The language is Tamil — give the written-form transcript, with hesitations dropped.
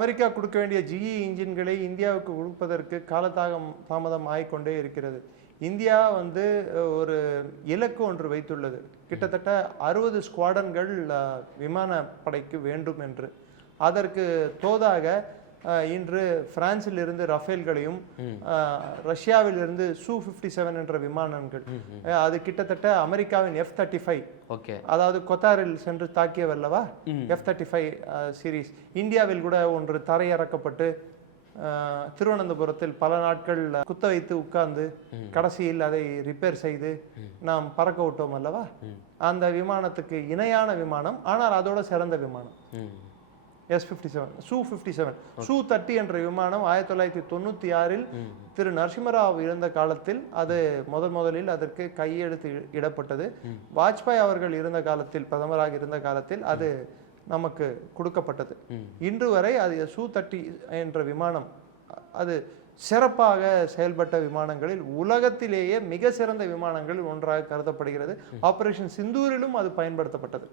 அமெரிக்கா கொடுக்க வேண்டிய GE இன்ஜின்களை இந்தியாவுக்கு கொடுப்பதற்கு தாமதம் ஆகிக்கொண்டே இருக்கிறது. இந்தியா வந்து ஒரு இலக்கு ஒன்று வைத்துள்ளது. கிட்டத்தட்ட 60 ஸ்குவாடன்கள் விமானப்படைக்கு வேண்டும் என்று. அதற்கு தோதாக இன்று பிரான்சில் இருந்து ரஃபேல்களையும் ரஷ்யாவில் இருந்து Su-57 என்ற விமானங்கள், அது கிட்டத்தட்ட அமெரிக்காவின் F-35, அதாவது கொத்தாரில் சென்று தாக்கியவல்லவா F-35 சீரீஸ், இந்தியாவில் கூட ஒன்று தரையிறக்கப்பட்டு திருவனந்தபுரத்தில் பல நாட்கள் குத்த வைத்து உட்கார்ந்து கடைசியில் அதை ரிப்பேர் செய்து நாம் பறக்க விட்டோம் அல்லவா. அந்த விமானத்துக்கு இணையான விமானம், ஆனால் அதோட சிறந்த விமானம் S-57, Su-57. Su-30 என்ற விமானம் 1996 திரு நரசிம்மராவ் இருந்த காலத்தில் அது முதலில் அதற்கு கையெழுத்து இடப்பட்டது. வாஜ்பாய் அவர்கள் இருந்த காலத்தில், பிரதமராக இருந்த காலத்தில் அது நமக்கு கொடுக்கப்பட்டது. இன்று வரை அது Su-30 என்ற விமானம் அது சிறப்பாக செயல்பட்ட விமானங்களில் உலகத்திலேயே மிக சிறந்த விமானங்களில் ஒன்றாக கருதப்படுகிறது. ஆபரேஷன் சிந்தூரிலும் அது பயன்படுத்தப்பட்டது.